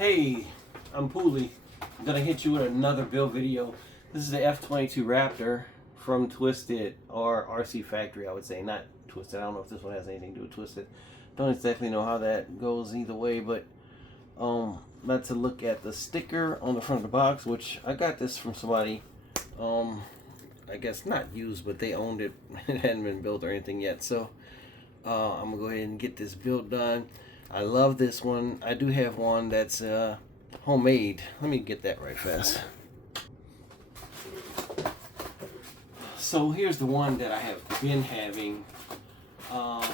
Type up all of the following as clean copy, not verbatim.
Hey, I'm Pooley. I'm gonna hit you with another build video. This is the F-22 Raptor from Twisted, or RcFactory, I would say, not Twisted. I don't know if this one has anything to do with Twisted. Don't exactly know how that goes either way, but let's look at the sticker on the front of the box, which I got this from somebody. I guess not used, but they owned it. It hadn't been built or anything yet, so I'm gonna go ahead and get this build done. I love this one. I do have one that's homemade. Let me get that right fast. So here's the one that I have been having, and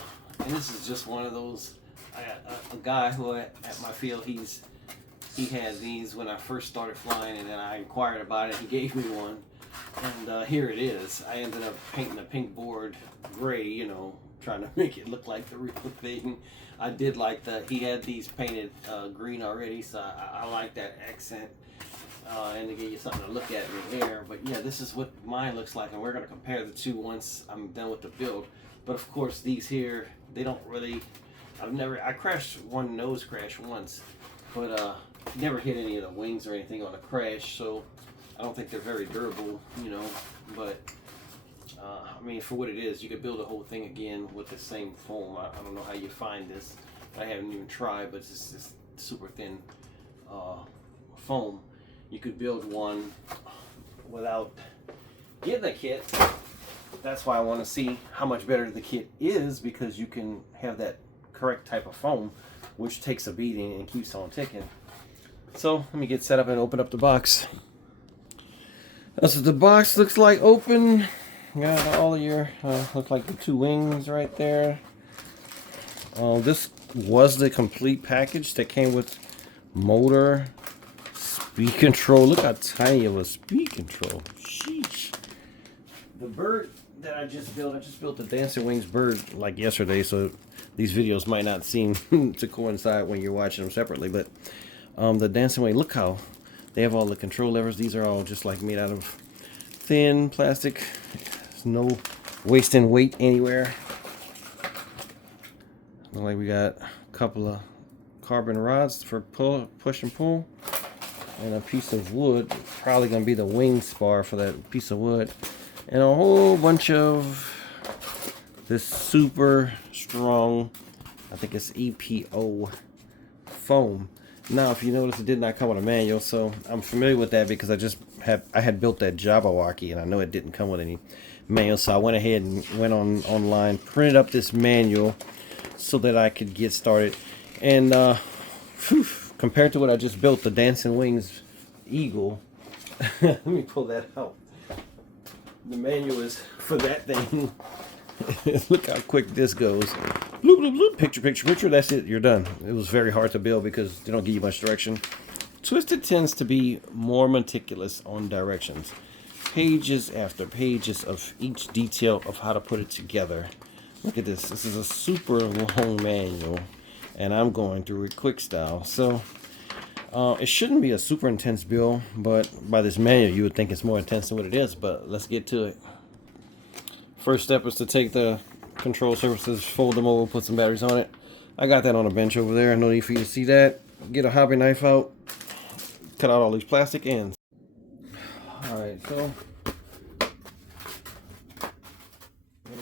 this is just one of those. A guy who at my field, he had these when I first started flying, and then I inquired about it. He gave me one, and here it is. I ended up painting the pink board gray, you know, trying to make it look like the real thing. I did like that he had these painted green already, so I like that accent, and to give you something to look at in the air. But yeah, this is what mine looks like, and we're going to compare the two once I'm done with the build. But of course, these here, they don't really, I crashed one nose crash once, but never hit any of the wings or anything on a crash, so I don't think they're very durable, you know. But I mean, for what it is, you could build the whole thing again with the same foam. I don't know how you find this. I haven't even tried, but it's just this super thin foam. You could build one without getting the kit. That's why I want to see how much better the kit is, because you can have that correct type of foam, which takes a beating and keeps on ticking. So let me get set up and open up the box. That's what the box looks like open. Got all of your, looks like the two wings right there. This was the complete package that came with motor, speed control. Look how tiny of a speed control. Sheesh. The bird that I just built the Dancing Wings bird like yesterday, so these videos might not seem to coincide when you're watching them separately, but the Dancing Wing, look how they have all the control levers. These are all just like made out of thin plastic. No wasting weight anywhere. Look like we got a couple of carbon rods for push and pull, and a piece of wood, probably gonna be the wing spar for that piece of wood, and a whole bunch of this super strong, I think it's EPO foam. Now, if you notice, it did not come with a manual, so I'm familiar with that because I had built that Jabberwocky, and I know it didn't come with any manual, so I went ahead and went online, printed up this manual so that I could get started. And compared to what I just built, the Dancing Wings Eagle, let me pull that out. The manual is for that thing. Look how quick this goes. Bloop, bloop, bloop. Picture, picture, picture. That's it. You're done. It was very hard to build because they don't give you much direction. Twisted tends to be more meticulous on directions. Pages after pages of each detail of how to put it together. Look at this. This is a super long manual, and I'm going through it quick style. So it shouldn't be a super intense build, but by this manual you would think it's more intense than what it is. But let's get to it. First step is to take the control surfaces, fold them over, put some batteries on it. I got that on a bench over there. No need for you to see that. Get a hobby knife out, cut out all these plastic ends. Alright, so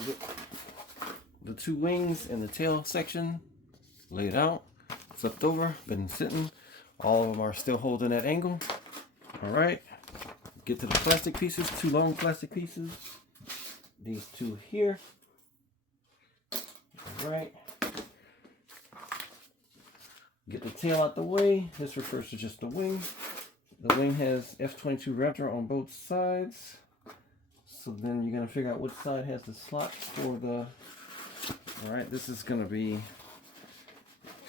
get the two wings and the tail section laid out, flipped over, been sitting. All of them are still holding that angle. Alright, get to the plastic pieces, two long plastic pieces. These two here. Alright. Get the tail out the way. This refers to just the wing. The wing has F-22 Raptor on both sides. So then you're going to figure out which side has the slot for the... Alright, this is going to be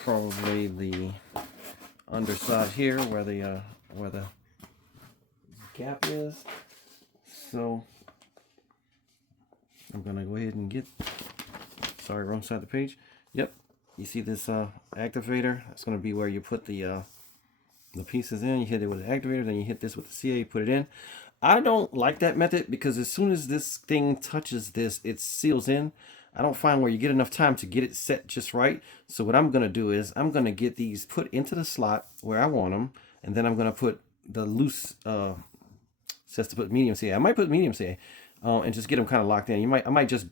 probably the underside here where the gap is. So I'm going to go ahead and get... Sorry, wrong side of the page. Yep. You see this activator? That's going to be where you put the pieces in. You hit it with the activator, then you hit this with the CA, put it in. I don't like that method because as soon as this thing touches this, it seals in. I don't find where you get enough time to get it set just right. So what I'm going to do is I'm going to get these put into the slot where I want them. And then I'm going to put the loose, says to put medium CA. I might put medium CA and just get them kind of locked in. I might just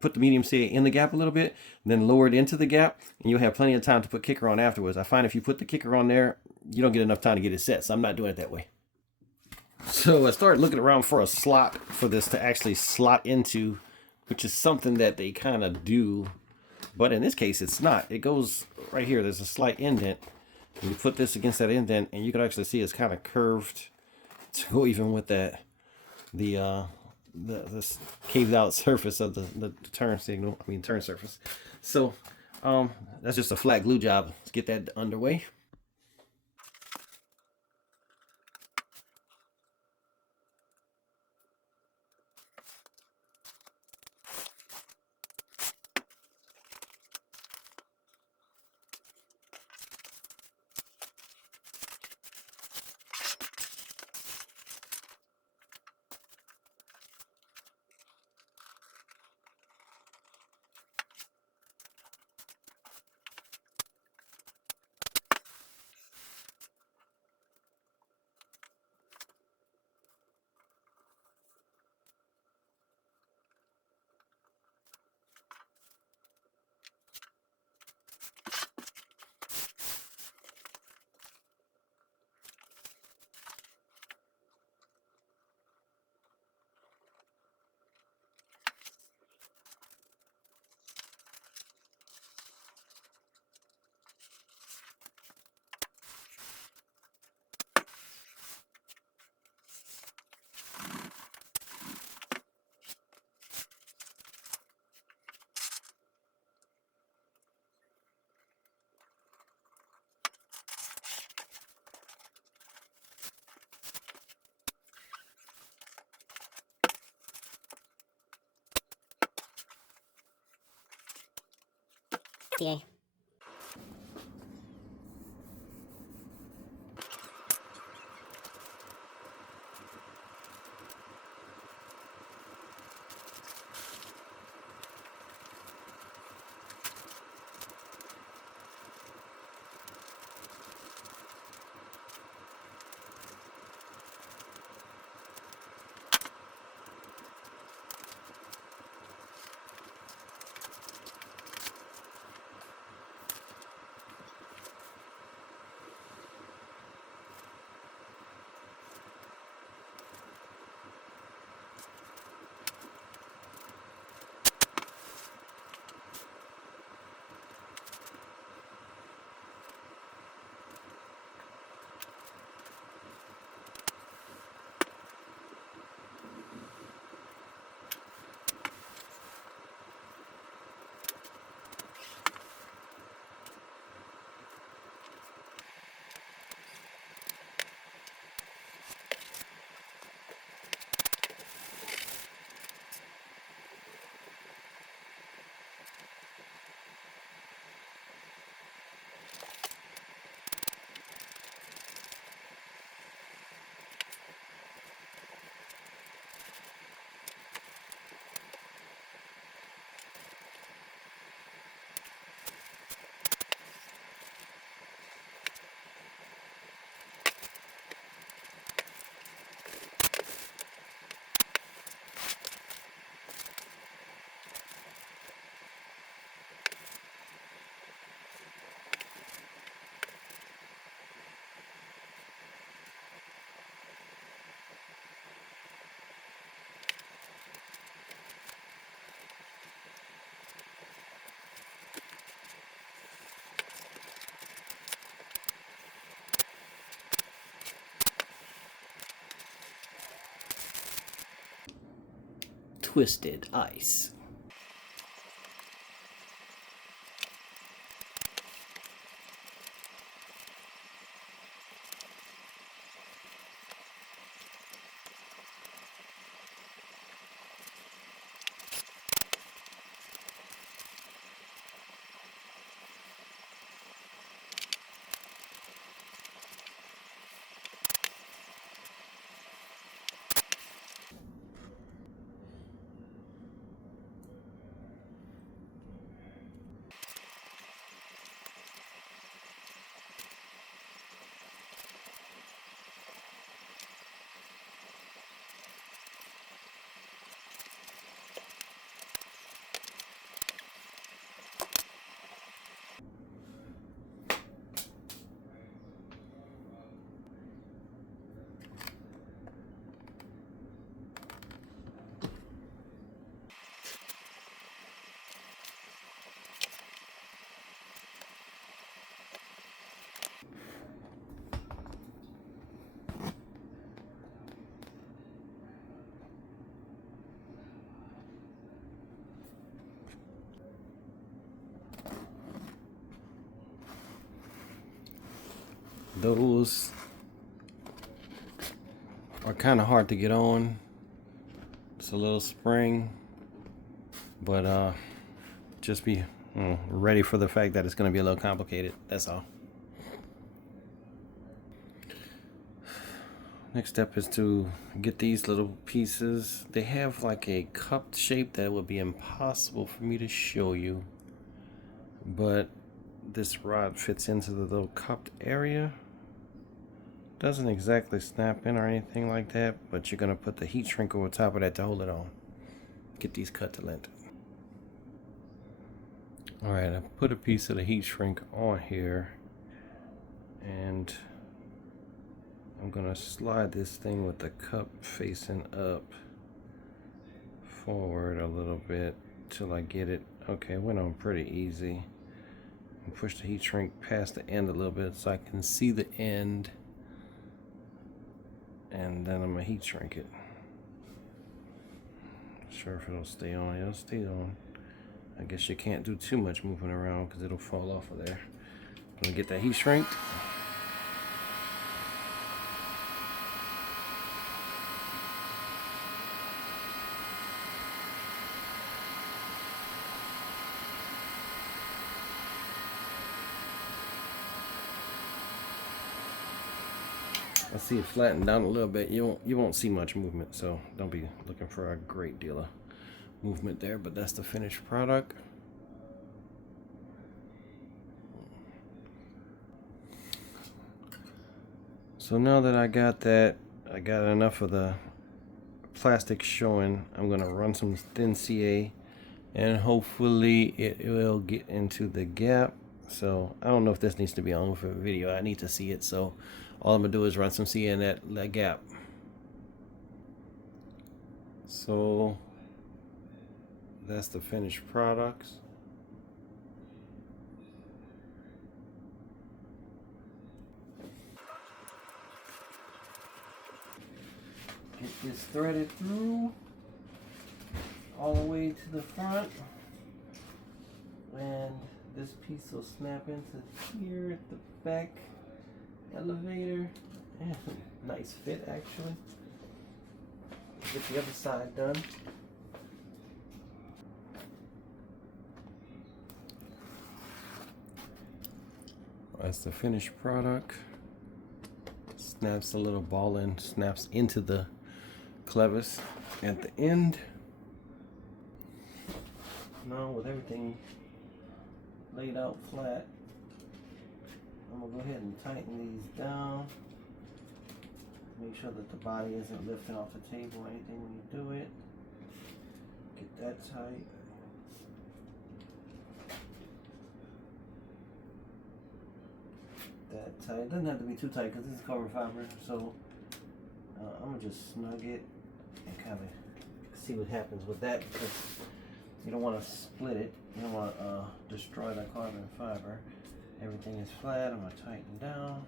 put the medium CA in the gap a little bit, then lower it into the gap, and you'll have plenty of time to put kicker on afterwards. I find if you put the kicker on there, you don't get enough time to get it set, so I'm not doing it that way. So I started looking around for a slot for this to actually slot into, which is something that they kind of do, but in this case it's not. It goes right here. There's a slight indent. You put this against that indent, and you can actually see it's kind of curved to go even with that this caved out surface of the turn signal. I mean turn surface. So that's just a flat glue job. Let's get that underway. TA. Twisted ice. those are kind of hard to get on. It's a little spring, but just be ready for the fact that it's going to be a little complicated. That's all. Next step is to get these little pieces. They have like a cupped shape that would be impossible for me to show you, but this rod fits into the little cupped area. Doesn't exactly snap in or anything like that, but you're gonna put the heat shrink over top of that to hold it on. Get these cut to length. All right, I put a piece of the heat shrink on here, and I'm gonna slide this thing with the cup facing up forward a little bit till I get it. Okay, it went on pretty easy. And push the heat shrink past the end a little bit so I can see the end, and then I'm gonna heat shrink it. Not sure if it'll stay on. It'll stay on. I guess you can't do too much moving around because it'll fall off of there. I'm gonna get that heat shrinked. I see it flattened down a little bit. You won't see much movement, so don't be looking for a great deal of movement there, but that's the finished product. So now that I got that, I got enough of the plastic showing, I'm gonna run some thin CA and hopefully it will get into the gap. So I don't know if this needs to be on for a video. I need to see it, so all I'm gonna do is run some CA in that gap. So that's the finished products. Get this threaded through all the way to the front, and this piece will snap into here at the back elevator. Yeah, nice fit actually. Get the other side done. That's the finished product. Snaps a little ball in, snaps into the clevis at the end. Now with everything laid out flat, I'm gonna go ahead and tighten these down. Make sure that the body isn't lifting off the table or anything when you do it. Get that tight. That tight. It doesn't have to be too tight because this is carbon fiber, so I'm gonna just snug it and kind of see what happens with that, because you don't want to split it. You don't want to destroy the carbon fiber. Everything is flat. I'm gonna tighten down.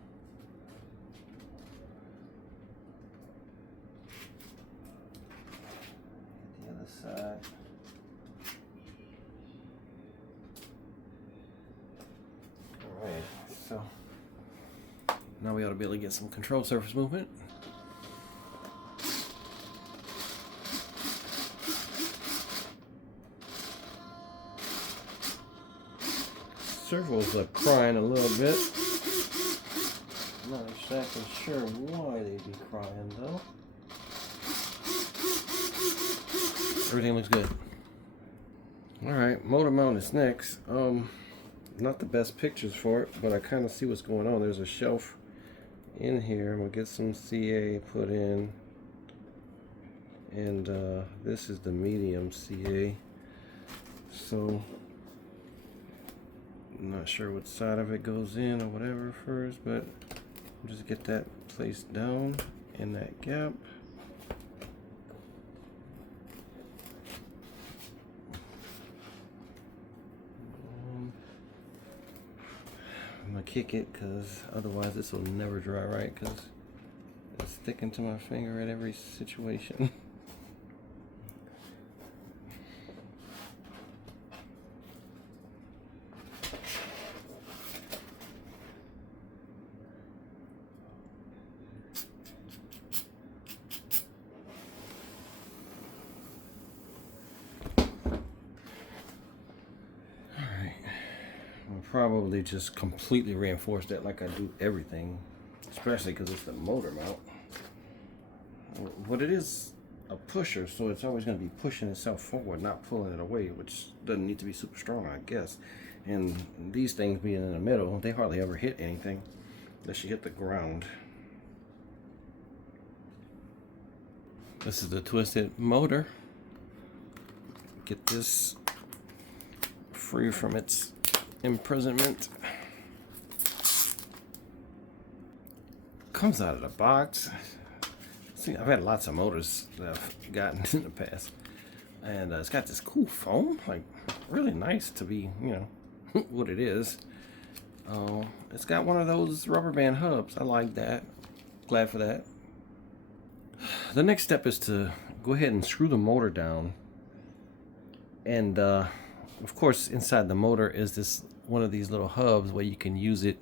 Get the other side. All right. So now we ought to be able to get some control surface movement. Servos are crying a little bit. I'm not exactly sure why they'd be crying though. Everything looks good. Alright, motor mount is next. Not the best pictures for it, but I kind of see what's going on. There's a shelf in here. I'm gonna get some CA put in, and this is the medium CA. So I'm not sure what side of it goes in or whatever first, but just get that placed down in that gap. I'm gonna kick it because otherwise this will never dry right, because it's sticking to my finger at every situation. probably just completely reinforce that like I do everything, especially because it's the motor mount. But it is a pusher, so it's always going to be pushing itself forward, not pulling it away, which doesn't need to be super strong, I guess. And these things being in the middle, they hardly ever hit anything unless you hit the ground. This is the twisted motor. Get this free from its imprisonment. Comes out of the box. See, I've had lots of motors that I've gotten in the past, and it's got this cool foam, like really nice to be, you know, what it is. It's got one of those rubber band hubs. I like that. Glad for that. The next step is to go ahead and screw the motor down, and of course inside the motor is this one of these little hubs where you can use it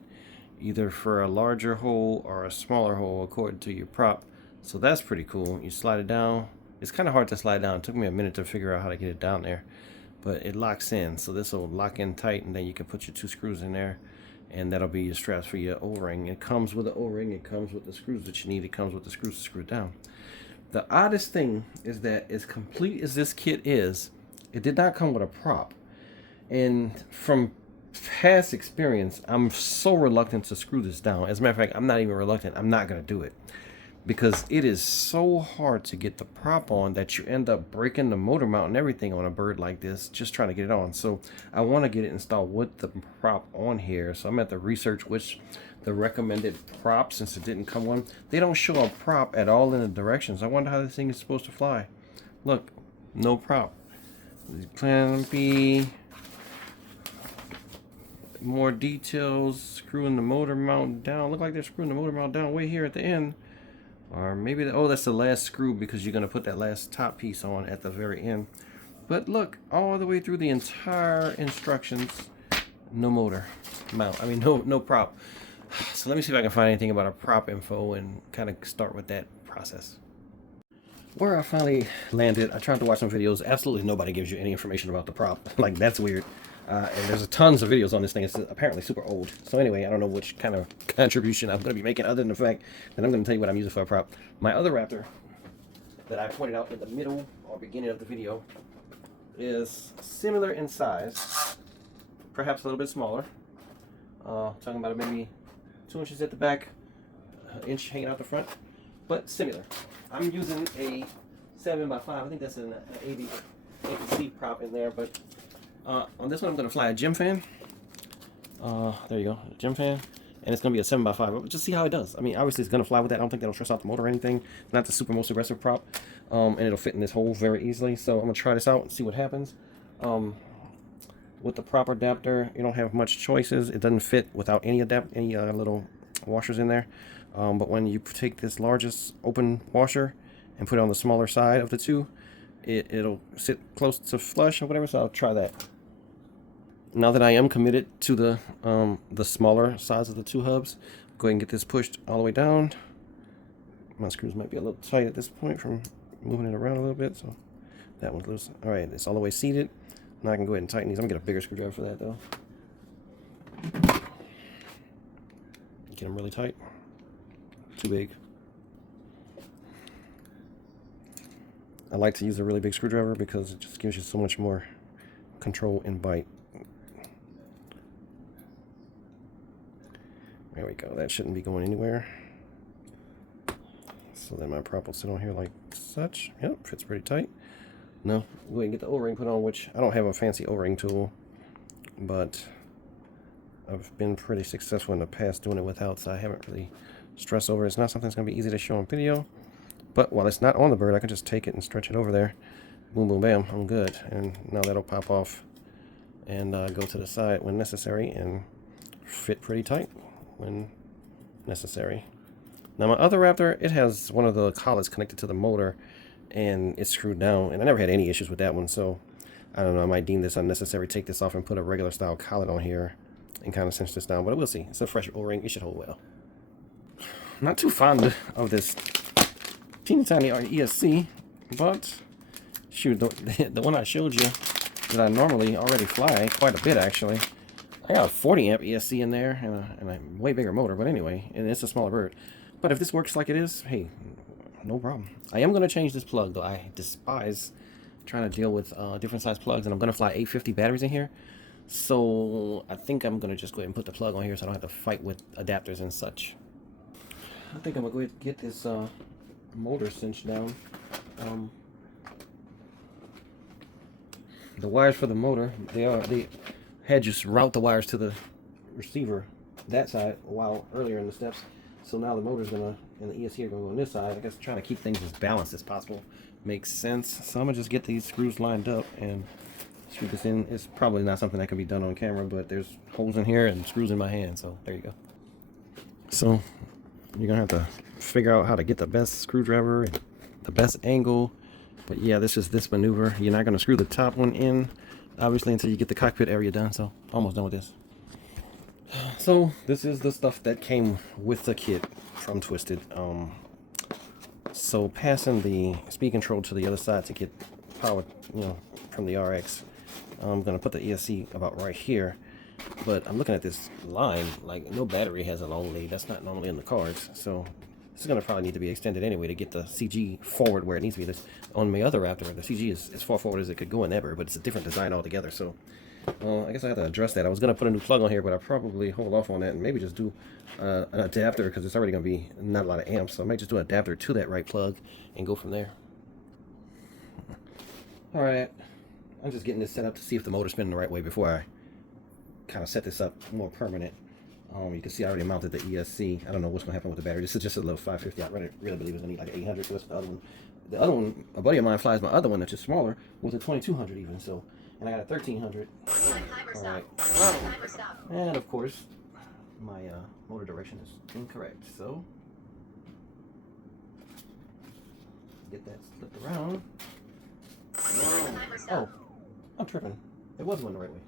either for a larger hole or a smaller hole according to your prop. So that's pretty cool. You slide it down. It's kind of hard to slide down. It took me a minute to figure out how to get it down there, but it locks in. So this will lock in tight, and then you can put your 2 screws in there, and that'll be your straps for your O-ring. It comes with the O-ring. It comes with the screws that you need. It comes with the screws to screw it down. The oddest thing is that as complete as this kit is, it did not come with a prop. And from past experience, I'm so reluctant to screw this down. As a matter of fact, I'm not even reluctant. I'm not going to do it, because it is so hard to get the prop on that you end up breaking the motor mount and everything on a bird like this just trying to get it on. So I want to get it installed with the prop on here. So I'm at the research which the recommended prop, since it didn't come one. They don't show a prop at all in the directions. I wonder how this thing is supposed to fly. Look, no prop. Plan B. More details. Screwing the motor mount down. Look like they're screwing the motor mount down way here at the end. Or maybe, oh, that's the last screw, because you're going to put that last top piece on at the very end. But look, all the way through the entire instructions, no motor mount. I mean, no prop. So let me see if I can find anything about a prop info and kind of start with that process. Where I finally landed, I tried to watch some videos. Absolutely nobody gives you any information about the prop. Like, that's weird. And there's tons of videos on this thing. It's apparently super old. So anyway, I don't know which kind of contribution I'm going to be making, other than the fact that I'm going to tell you what I'm using for a prop. My other Raptor that I pointed out in the middle or beginning of the video is similar in size, perhaps a little bit smaller. Talking about maybe 2 inches at the back, an inch hanging out the front, but similar. I'm using a 7x5. I think that's an APC prop in there, but on this one I'm going to fly a gym fan. There you go, a gym fan. And it's going to be a 7x5. But just see how it does. I mean, obviously it's going to fly with that. I don't think that'll stress out the motor or anything. Not the super most aggressive prop. And it'll fit in this hole very easily. So I'm going to try this out and see what happens. With the prop adapter, you don't have much choices. It doesn't fit without any little washers in there. But when you take this largest open washer and put it on the smaller side of the two, it'll sit close to flush or whatever. So I'll try that. Now that I am committed to the smaller size of the 2 hubs, go ahead and get this pushed all the way down. My screws might be a little tight at this point from moving it around a little bit, so that one's loose. All right, it's all the way seated. Now I can go ahead and tighten these. I'm gonna get a bigger screwdriver for that though. Get them really tight. Too big. I like to use a really big screwdriver because it just gives you so much more control and bite. There we go. That shouldn't be going anywhere. So then my prop will sit on here like such. Yep, fits pretty tight. Now, go ahead and get the O-ring put on, which I don't have a fancy O-ring tool, but I've been pretty successful in the past doing it without, so I haven't really stressed over it. It's not something that's going to be easy to show on video, but while it's not on the bird, I can just take it and stretch it over there. Boom, boom, bam, I'm good. And now that'll pop off and go to the side when necessary and fit pretty tight when necessary. Now my other Raptor, it has one of the collets connected to the motor and it's screwed down, and I never had any issues with that one, so I don't know, I might deem this unnecessary. Take this off and put a regular style collet on here and kind of cinch this down, but we'll see. It's a fresh O-ring, it should hold well. Not too fond of this teeny tiny ESC, but shoot, the one I showed you that I normally already fly quite a bit actually, I got a 40 amp ESC in there and a way bigger motor, but anyway, and it's a smaller bird. But if this works like it is, hey, no problem. I am going to change this plug, though. I despise trying to deal with different size plugs, and I'm going to fly 850 batteries in here. So I think I'm going to just go ahead and put the plug on here so I don't have to fight with adapters and such. I think I'm going to go ahead and get this motor cinched down. The wires for the motor, they had just route the wires to the receiver that side a while earlier in the steps. So now the motor's gonna, and the ESC are gonna go on this side. I guess trying to keep things as balanced as possible makes sense. So I'm gonna just get these screws lined up and screw this in. It's probably not something that can be done on camera, but there's holes in here and screws in my hand, so there you go. So you're gonna have to figure out how to get the best screwdriver and the best angle. But yeah, this is this maneuver. You're not gonna screw the top one in, obviously, until you get the cockpit area done. So almost done with this. So this is the stuff that came with the kit from Twisted. So passing the speed control to the other side to get power, from the RX. I'm gonna put the ESC about right here, but I'm looking at this line, like no battery has a long lead. That's not normally in the cards. So this is gonna probably need to be extended anyway to get the CG forward where it needs to be. This on my other Raptor, the CG is as far forward as it could go in ever, but it's a different design altogether. So I guess I have to address that. I was going to put a new plug on here, but I'll probably hold off on that and maybe just do an adapter because it's already going to be not a lot of amps. So I might just do an adapter to that right plug and go from there. Alright, I'm just getting this set up to see if the motor's spinning the right way before I kind of set this up more permanent. You can see I already mounted the ESC. I don't know what's going to happen with the battery. This is just a little 550. I really believe it's going to need like 800. So that's the other one. The other one, a buddy of mine flies my other one that's just smaller with a 2200 even. So. And I got a 1300. Alright. And of course, my motor direction is incorrect. So, get that flipped around. Oh, I'm tripping. It was going the right way.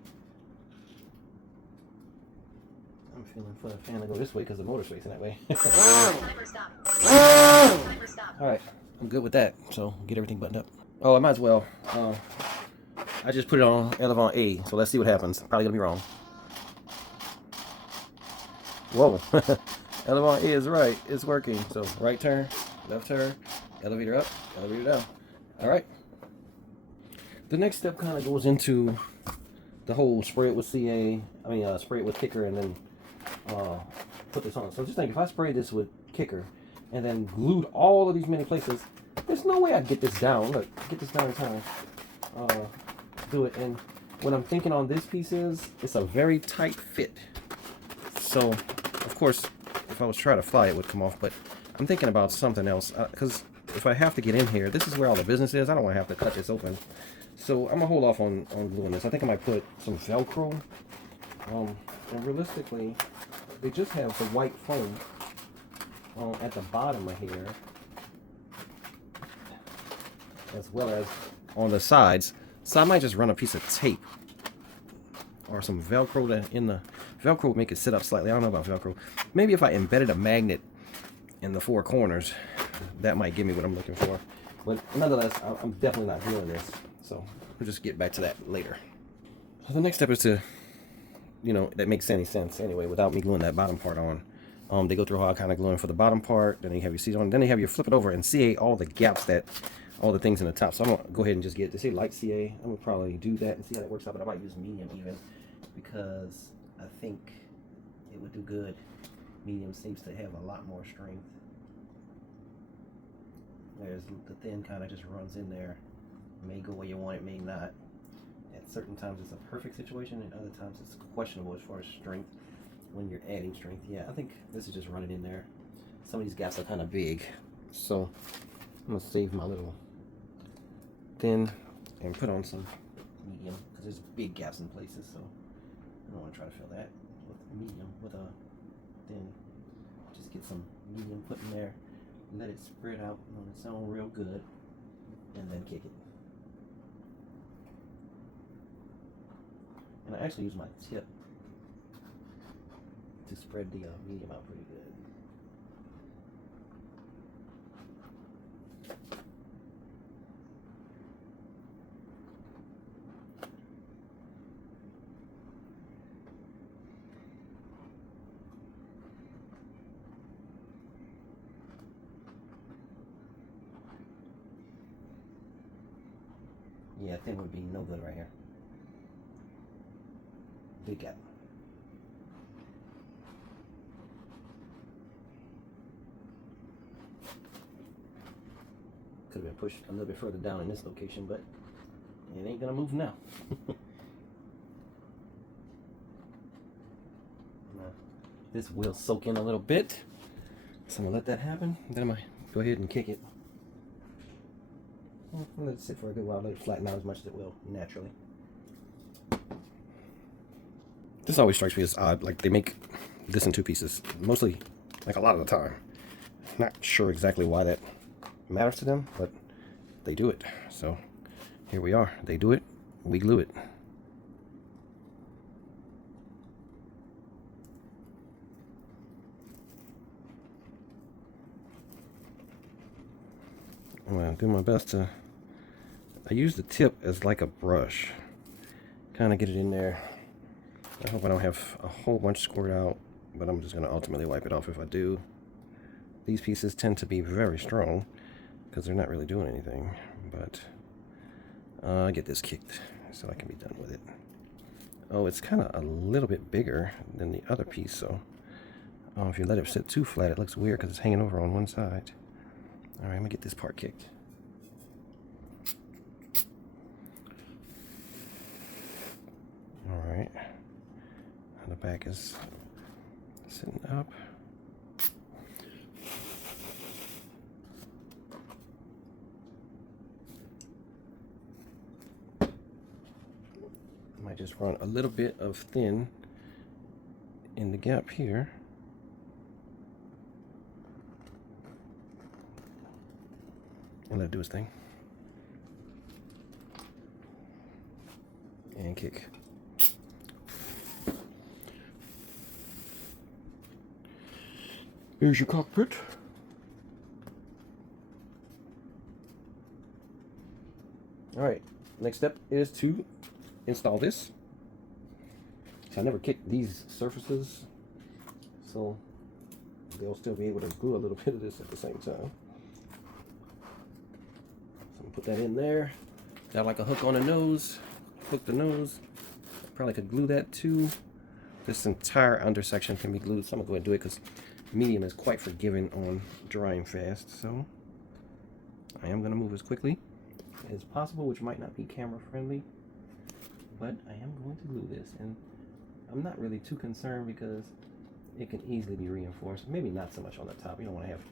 I'm feeling for the fan to go this way because the motor's facing that way. Alright, I'm good with that. So, get everything buttoned up. Oh, I might as well. I just put it on Elevon A, so let's see what happens. Probably gonna be wrong. Whoa, Elevon A is right. It's working. So right turn, left turn, elevator up, elevator down. All right. The next step kind of goes into the whole spray it with spray it with kicker and then put this on. So just think, if I sprayed this with kicker and then glued all of these many places, there's no way I'd get this down. Look, get this down in time. Do it, and what I'm thinking on this piece is it's a very tight fit. So of course if I was trying to fly it would come off, but I'm thinking about something else because if I have to get in here, this is where all the business is. I don't want to have to cut this open, so I'm gonna hold off on gluing this. I think I might put some Velcro, and realistically they just have the white foam at the bottom of here as well as on the sides. So I might just run a piece of tape or some Velcro in the Velcro would make it sit up slightly. I don't know about Velcro. Maybe if I embedded a magnet in the four corners, that might give me what I'm looking for. But nonetheless, I'm definitely not doing this. So we'll just get back to that later. So the next step is to, that makes any sense anyway without me gluing that bottom part on. They go through how kind of gluing for the bottom part. Then you have your seat on. Then they have you flip it over and CA all the gaps all the things in the top. So I'm gonna go ahead and just get, they say light CA. I'm gonna probably do that and see how that works out, but I might use medium even because I think it would do good. Medium seems to have a lot more strength. There's the thin kind of just runs in there. May go where you want it, may not. At certain times it's a perfect situation, and other times it's questionable as far as strength when you're adding strength. Yeah, I think this is just running in there. Some of these gaps are kind of big, so I'm gonna save my little thin and put on some medium because there's big gaps in places, so I don't want to try to fill that with medium with a thin. Just get some medium put in there, let it spread out on its own real good, and then kick it. And I actually use my tip to spread the medium out pretty good. Yeah, thin would be no good right here. Big gap. Could have been pushed a little bit further down in this location, but it ain't gonna move now. This will soak in a little bit, so I'm gonna let that happen. Then I'm gonna go ahead and kick it. I'll let it sit for a good while, let it flatten out as much as it will naturally. This always strikes me as odd. Like, they make this in two pieces, mostly, like, a lot of the time. Not sure exactly why that matters to them, but they do it. So here we are. They do it, we glue it. I'm gonna do my best to, I use the tip as like a brush, kind of get it in there. I hope I don't have a whole bunch squirt out, but I'm just gonna ultimately wipe it off if I do. These pieces tend to be very strong because they're not really doing anything, but I get this kicked so I can be done with it. Oh, it's kind of a little bit bigger than the other piece, so if you let it sit too flat, it looks weird because it's hanging over on one side. All right, I'm gonna get this part kicked. All right, and the back is sitting up. Might just run a little bit of thin in the gap here. And let it do its thing. And kick. Here's your cockpit. All right, next step is to install this. So I never kicked these surfaces, so they'll still be able to glue a little bit of this at the same time. So I'm gonna put that in there. Got like a hook on the nose, hook the nose. Probably could glue that too. This entire under section can be glued, so I'm gonna go ahead and do it because medium is quite forgiving on drying fast. So I am gonna move as quickly as possible, which might not be camera friendly, but I am going to glue this, and I'm not really too concerned because it can easily be reinforced. Maybe not so much on the top. You don't want to have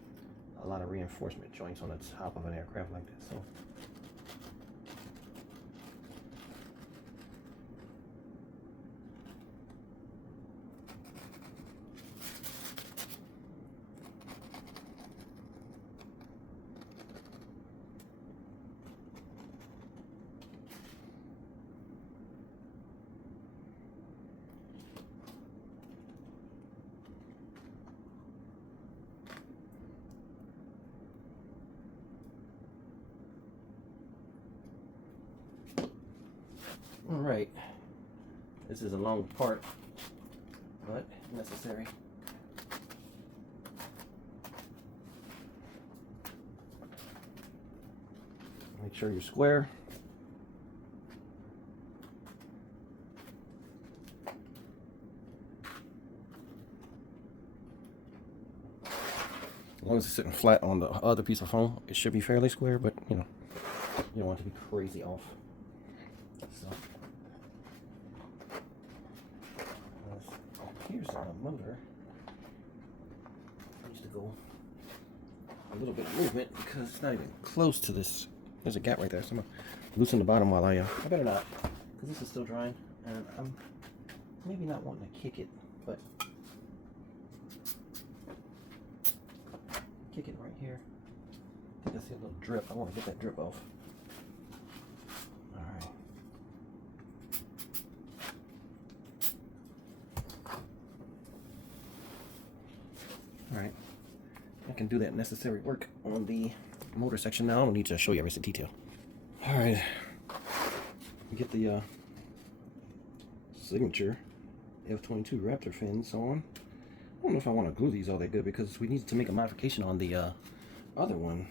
a lot of reinforcement joints on the top of an aircraft like this. So all right, this is a long part, but necessary. Make sure you're square. As long as it's sitting flat on the other piece of foam, it should be fairly square, but you know, you don't want it to be crazy off. So here's our motor. Needs to go a little bit of movement because it's not even close to this. There's a gap right there, so I'm gonna loosen the bottom while I better not, because this is still drying, and I'm maybe not wanting to kick it, but kick it right here. I think I see a little drip. I want to get that drip off. All right. All right. I can do that necessary work on the motor section now. I don't need to show you every detail. All right. Get the signature F-22 Raptor fins on. I don't know if I want to glue these all that good because we need to make a modification on the other one.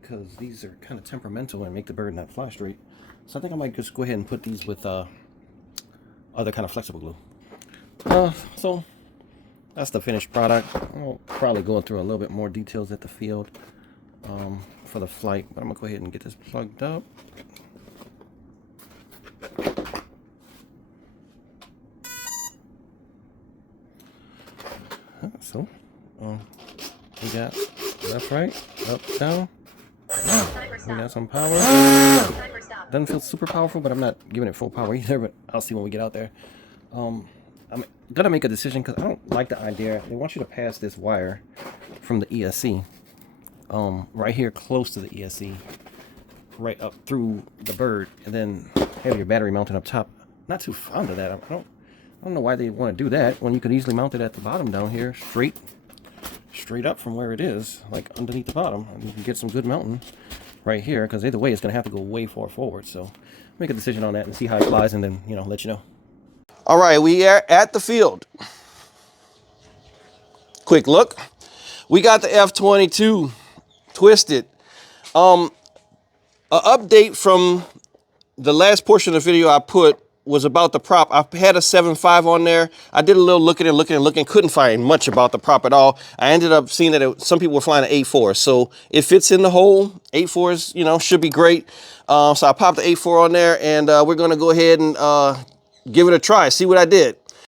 because these are kind of temperamental and make the bird not fly straight. So I think I might just go ahead and put these with other kind of flexible glue. So that's the finished product. I'll probably go through a little bit more details at the field for the flight, but I'm gonna go ahead and get this plugged up. So we got left, right, up, down. We got some power. Doesn't feel super powerful, but I'm not giving it full power either, but I'll see when we get out there. I'm gonna make a decision because I don't like the idea. They want you to pass this wire from the ESC right here close to the ESC, right up through the bird, and then have your battery mounted up top. Not too fond of that. I don't know why they want to do that when you could easily mount it at the bottom down here, straight up from where it is, like underneath the bottom, and you can get some good mounting right here, because either way it's going to have to go way far forward. So make a decision on that and see how it flies, and then, you know, let you know. All right, we are at the field. Quick look. We got the F-22 twisted. An update from the last portion of the video I put was about the prop. I had a 7.5 on there. I did a little looking, couldn't find much about the prop at all. I ended up seeing that some people were flying an 8.4, so it fits in the hole. 8.4s, you know, should be great. So I popped the 8.4 on there, and we're gonna go ahead and give it a try, see what I did.